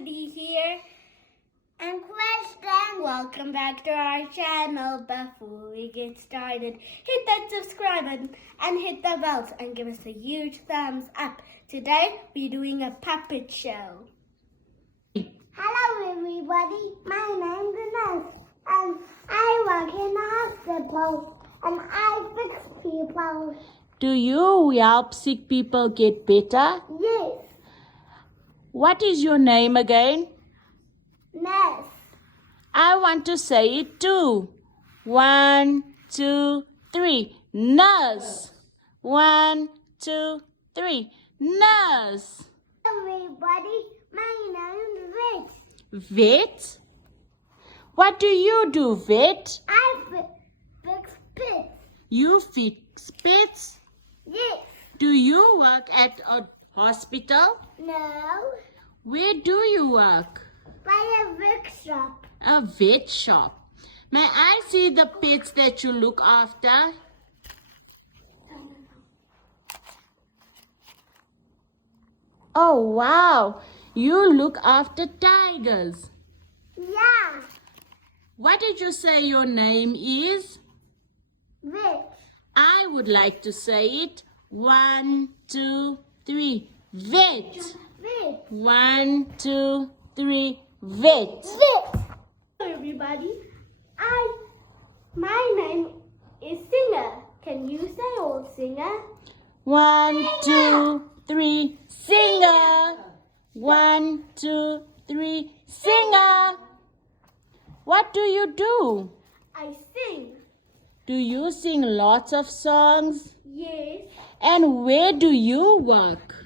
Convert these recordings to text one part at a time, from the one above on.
Cassidy here. And Kristen. Welcome back to our channel. Before we get started, hit that subscribe button and hit the bell and give us a huge thumbs up. Today we're doing a puppet show. Hello everybody, my name's Ines and I work in the hospital and I fix people. Do you help sick people get better? Yes, What is your name again? Ness. I want to say it too. 1, 2, 3. Nurse. 1, 2, 3. Nurse. Everybody, my name's Rich. Vet? What do you do, vet? I fix pits. You fix pets? Yes. Do you work at a hospital? No. Where do you work? By a workshop. A vet shop. May I see the pets that you look after? Oh wow, you look after tigers. Yeah. What did you say your name is? Rich. I would like to say it. 1, 2, 3. Vet. Rich. 1, 2, 3. Vet. Rich. Hello everybody. My name is Singer. Can you say old singer? 1, 2, 3. Singer. 1, 2, 3. Singer. What do you do? I sing. Do you sing lots of songs? Yes. And where do you work?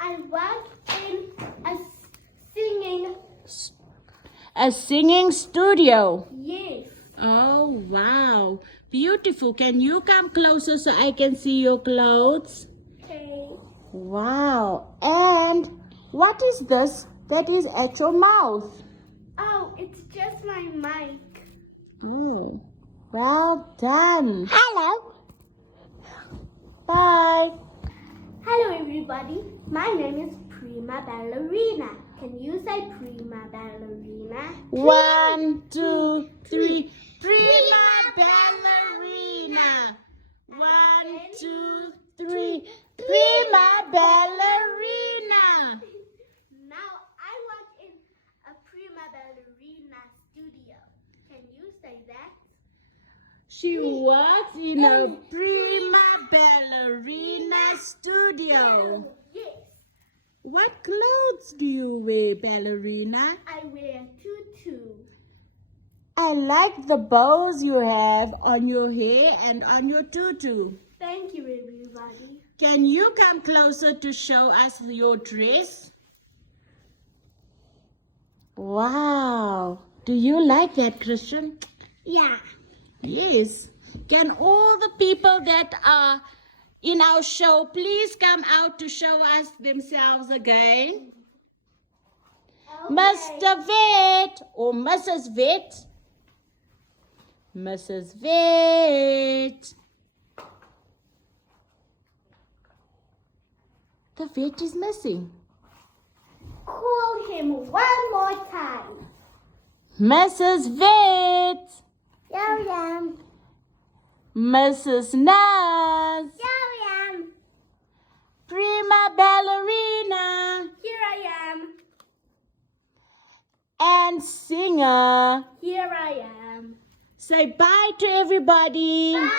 I work in a singing. A singing studio. Yes. Oh, wow. Beautiful. Can you come closer so I can see your clothes? Okay. Wow. And what is this that is at your mouth? Oh, it's just my mic. Oh, well done. Hello. Bye. Hello everybody. My name is Prima Ballerina. Can you say Prima Ballerina? 1, 2, 3. Prima ballerina. 1, 2, 3. Prima ballerina. Now I work in a Prima Ballerina studio. Can you say that? She works in a prima ballerina studio. Yes. What clothes do you wear, ballerina? I wear a tutu. I like the bows you have on your hair and on your tutu. Thank you everybody. Can you come closer to show us your dress? Wow. Do you like that, Christian? Yeah. Yes. Can all the people that are in our show please come out to show us themselves again? Mr. Vet or Mrs. Vet? Mrs. Vet. The vet is missing. Call him one more time. Mrs. Vet. Yum. Mrs. Nurse. Yum. Prima ballerina. Here I am. And singer. Here I am. Say bye to everybody. Bye.